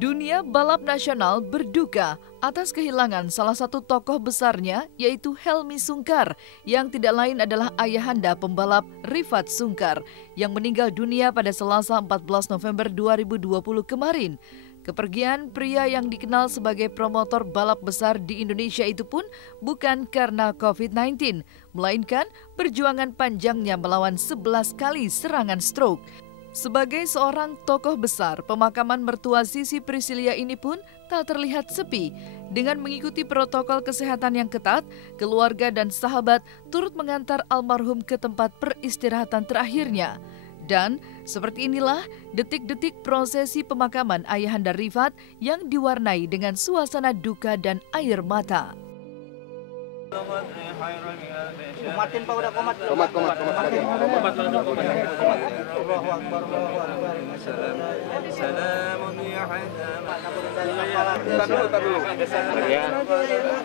Dunia balap nasional berduka atas kehilangan salah satu tokoh besarnya, yaitu Helmy Sungkar, yang tidak lain adalah ayahanda pembalap Rifat Sungkar, yang meninggal dunia pada Selasa 14 November 2020 kemarin. Kepergian pria yang dikenal sebagai promotor balap besar di Indonesia itu pun bukan karena COVID-19, melainkan perjuangan panjangnya melawan 11 kali serangan stroke. Sebagai seorang tokoh besar, pemakaman mertua Sissy Priscilia ini pun tak terlihat sepi. Dengan mengikuti protokol kesehatan yang ketat, keluarga dan sahabat turut mengantar almarhum ke tempat peristirahatan terakhirnya. Dan seperti inilah detik-detik prosesi pemakaman ayahanda Rifat yang diwarnai dengan suasana duka dan air mata. Komatin Pak, udah komat. Komat. Tar dulu. Ya,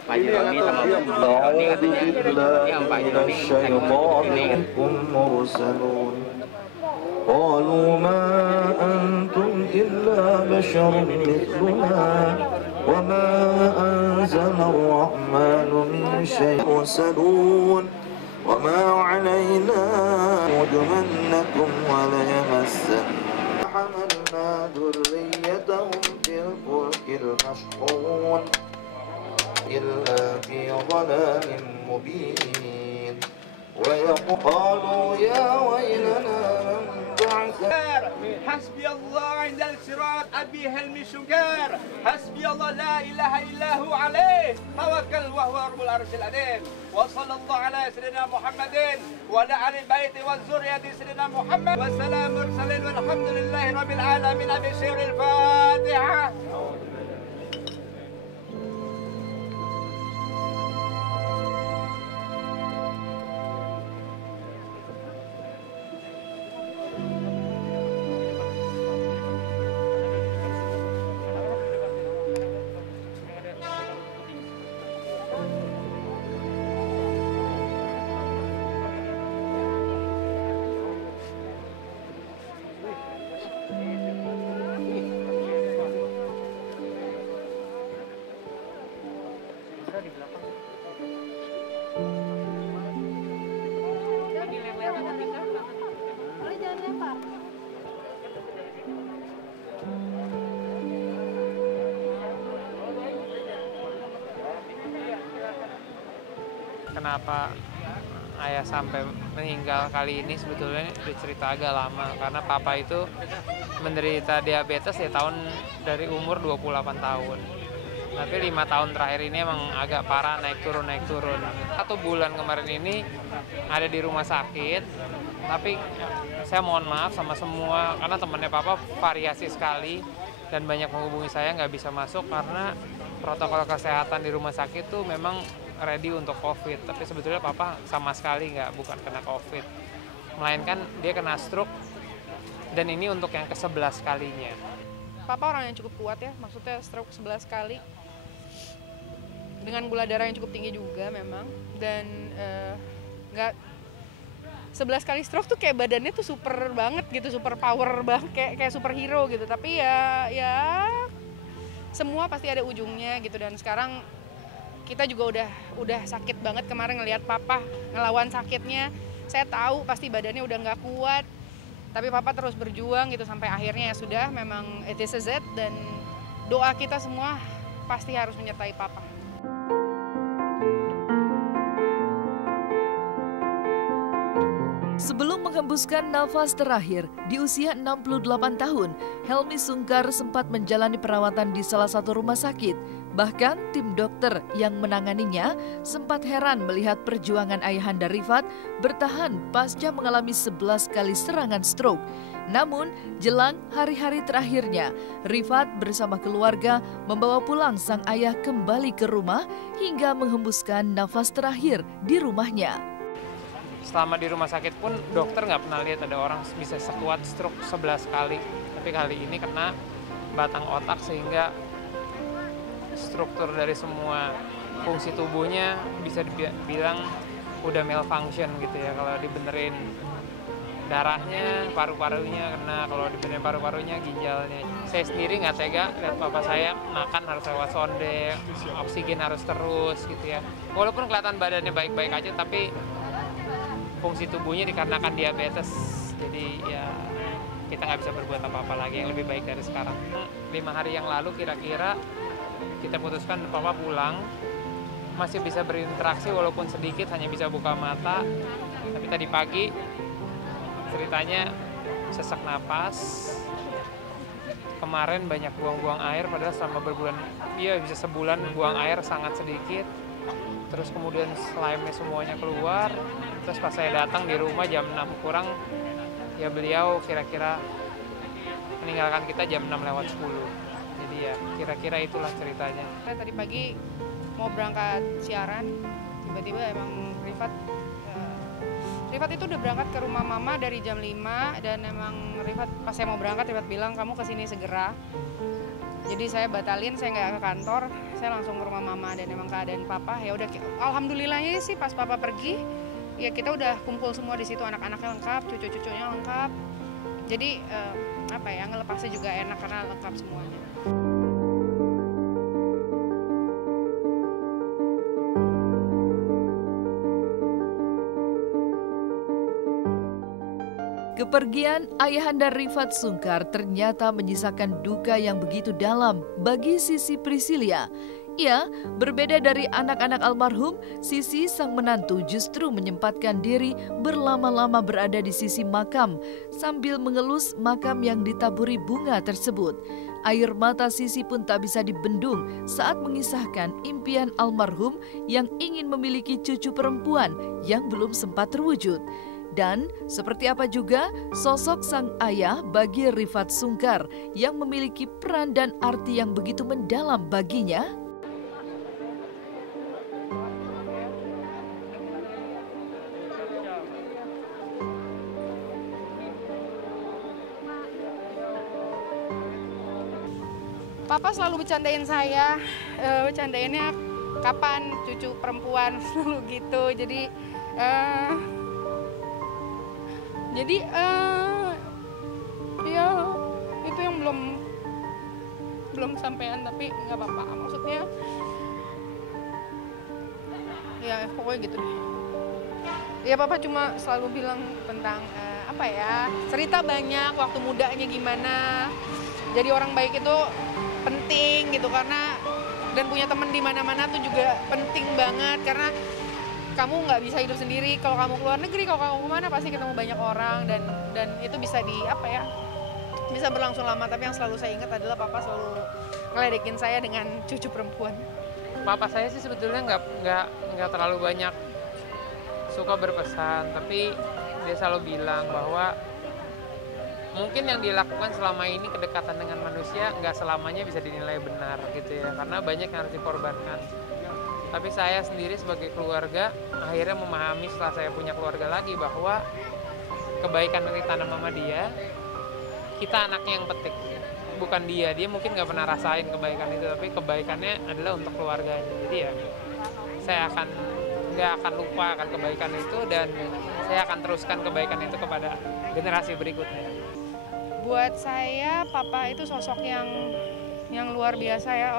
Pak Joni sama Joni katanya. Yang Pak Joni قالوا ما أنتم إلا بشر مثلنا وما أنزل الرحمن من شيء يرسلون وما علينا يجمنكم ولا يمسن حملنا ذريتهم في الفلك المشحون إلا في ضلال مبين ويقالوا يا ويلنا من بعث حسبي الله عند الصراط أبي هلمي سنكر حسبي الله لا إله إلا هو عليه توكل وهو رب العرش العظيم وصلى الله على سيدنا محمد وعلى آل البيت والذرية سيدنا محمد والسلام المرسلين والحمد لله رب العالمين بسر الفاتحة. Kenapa ayah sampai meninggal kali ini sebetulnya udah cerita agak lama, karena papa itu menderita diabetes ya dari umur 28 tahun. Tapi 5 tahun terakhir ini emang agak parah, naik turun. 1 bulan kemarin ini ada di rumah sakit, tapi saya mohon maaf sama semua karena temannya papa variasi sekali dan banyak menghubungi saya nggak bisa masuk karena protokol kesehatan di rumah sakit tuh memang ready untuk COVID, tapi sebetulnya papa sama sekali bukan kena COVID, melainkan dia kena stroke, dan ini untuk yang ke-11 kalinya. Papa orang yang cukup kuat ya, maksudnya stroke 11 kali, dengan gula darah yang cukup tinggi juga memang, dan 11 kali stroke tuh kayak badannya tuh super banget gitu, super power banget, kayak superhero gitu, tapi ya semua pasti ada ujungnya gitu, dan sekarang kita juga udah sakit banget kemarin ngelihat papa ngelawan sakitnya. Saya tahu pasti badannya udah nggak kuat, tapi papa terus berjuang gitu sampai akhirnya ya sudah, memang it is a Z, dan doa kita semua pasti harus menyertai papa. Sebelum menghembuskan nafas terakhir di usia 68 tahun, Helmy Sungkar sempat menjalani perawatan di salah satu rumah sakit. Bahkan tim dokter yang menanganinya sempat heran melihat perjuangan ayahanda Rifat bertahan pasca mengalami 11 kali serangan stroke. Namun, jelang hari-hari terakhirnya, Rifat bersama keluarga membawa pulang sang ayah kembali ke rumah hingga menghembuskan nafas terakhir di rumahnya. Selama di rumah sakit pun dokter nggak pernah lihat ada orang bisa sekuat stroke 11 kali. Tapi kali ini kena batang otak sehingga struktur dari semua fungsi tubuhnya bisa dibilang udah malfunction gitu ya kalau dibenerin. darahnya, paru-parunya kena, kalau dibenerin paru-parunya, ginjalnya. Saya sendiri nggak tega lihat papa saya makan harus lewat sonde, oksigen harus terus gitu ya. Walaupun kelihatan badannya baik-baik aja, tapi fungsi tubuhnya dikarenakan diabetes, jadi ya kita nggak bisa berbuat apa-apa lagi yang lebih baik dari sekarang. 5 hari yang lalu kira-kira kita putuskan papa pulang, masih bisa berinteraksi walaupun sedikit, hanya bisa buka mata. Tapi tadi pagi ceritanya sesak napas, kemarin banyak buang-buang air, padahal selama berbulan, iya bisa sebulan buang air sangat sedikit. Terus kemudian slime-nya semuanya keluar. Terus pas saya datang di rumah jam 6 kurang, ya beliau kira-kira meninggalkan kita jam 6:10. Jadi ya kira-kira itulah ceritanya. Tadi pagi mau berangkat siaran, tiba-tiba emang Rifat itu udah berangkat ke rumah mama dari jam 5, dan emang Rifat pas saya mau berangkat, Rifat bilang kamu kesini segera. Jadi saya batalin, saya nggak ke kantor, saya langsung ke rumah mama, dan emang keadaan papa ya udah, alhamdulillahnya sih pas papa pergi ya kita udah kumpul semua di situ, anak-anaknya lengkap, cucu-cucunya lengkap. Jadi ngelepasnya juga enak karena lengkap semuanya. Kepergian ayahanda Rifat Sungkar ternyata menyisakan duka yang begitu dalam bagi Sisi Priscilia. Ya, berbeda dari anak-anak almarhum, Sisi sang menantu justru menyempatkan diri berlama-lama berada di sisi makam sambil mengelus makam yang ditaburi bunga tersebut. Air mata Sisi pun tak bisa dibendung saat mengisahkan impian almarhum yang ingin memiliki cucu perempuan yang belum sempat terwujud. Dan seperti apa juga sosok sang ayah bagi Rifat Sungkar yang memiliki peran dan arti yang begitu mendalam baginya. Papa selalu bercandain saya, bercandainnya kapan cucu perempuan, selalu gitu. Jadi ya itu yang belum sampean, tapi nggak apa-apa. Maksudnya ya pokoknya gitu deh. Ya papa cuma selalu bilang tentang cerita banyak waktu mudanya gimana. Jadi orang baik itu penting gitu, karena dan punya teman di mana-mana tuh juga penting banget, karena kamu nggak bisa hidup sendiri. Kalau kamu keluar negeri, kalau kamu kemana pasti ketemu banyak orang, dan itu bisa bisa berlangsung lama. Tapi yang selalu saya ingat adalah papa selalu ngeledekin saya dengan cucu perempuan. Papa saya sih sebetulnya nggak terlalu banyak suka berpesan, tapi dia selalu bilang bahwa mungkin yang dilakukan selama ini, kedekatan dengan manusia, nggak selamanya bisa dinilai benar gitu ya, karena banyak yang harus dikorbankan. Tapi saya sendiri sebagai keluarga akhirnya memahami setelah saya punya keluarga lagi bahwa kebaikan yang ditanam sama dia, kita anaknya yang petik, bukan dia. Dia mungkin nggak pernah rasain kebaikan itu, tapi kebaikannya adalah untuk keluarganya. Jadi ya saya nggak akan lupa akan kebaikan itu, dan saya akan teruskan kebaikan itu kepada generasi berikutnya. Buat saya papa itu sosok yang luar biasa ya.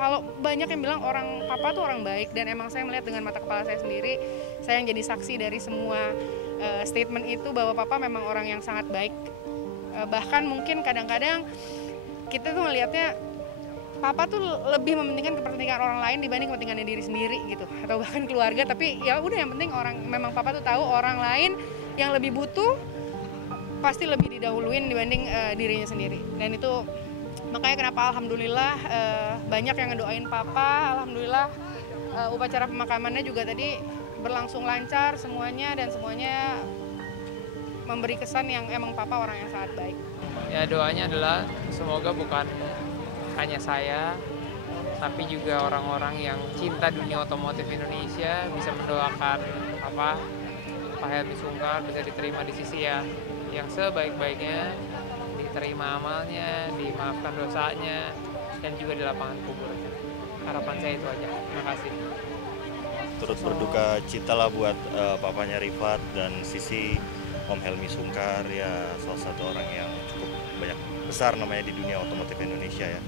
Kalau banyak yang bilang papa tuh orang baik, dan emang saya melihat dengan mata kepala saya sendiri. Saya yang jadi saksi dari semua statement itu bahwa papa memang orang yang sangat baik. Bahkan mungkin kadang-kadang kita tuh melihatnya papa tuh lebih mementingkan kepentingan orang lain dibanding kepentingannya diri sendiri gitu, atau bahkan keluarga. Tapi ya udah, yang penting memang papa tuh tahu orang lain yang lebih butuh pasti lebih didahuluin dibanding dirinya sendiri. Dan itu makanya kenapa alhamdulillah banyak yang ngedoain papa. Alhamdulillah upacara pemakamannya juga tadi berlangsung lancar semuanya, dan semuanya memberi kesan yang emang papa orang yang sangat baik. Ya doanya adalah semoga bukan hanya saya, tapi juga orang-orang yang cinta dunia otomotif Indonesia bisa mendoakan Pak Helmi Sungkar bisa diterima di sisi yang sebaik-baiknya, diterima amalnya, dimaafkan dosanya, dan juga di lapangan kuburnya. Harapan saya itu aja. Terima kasih. Turut berduka cita lah buat papanya Rifat dan Sisi. Om Helmy Sungkar ya salah satu orang yang cukup banyak besar namanya di dunia otomotif Indonesia ya.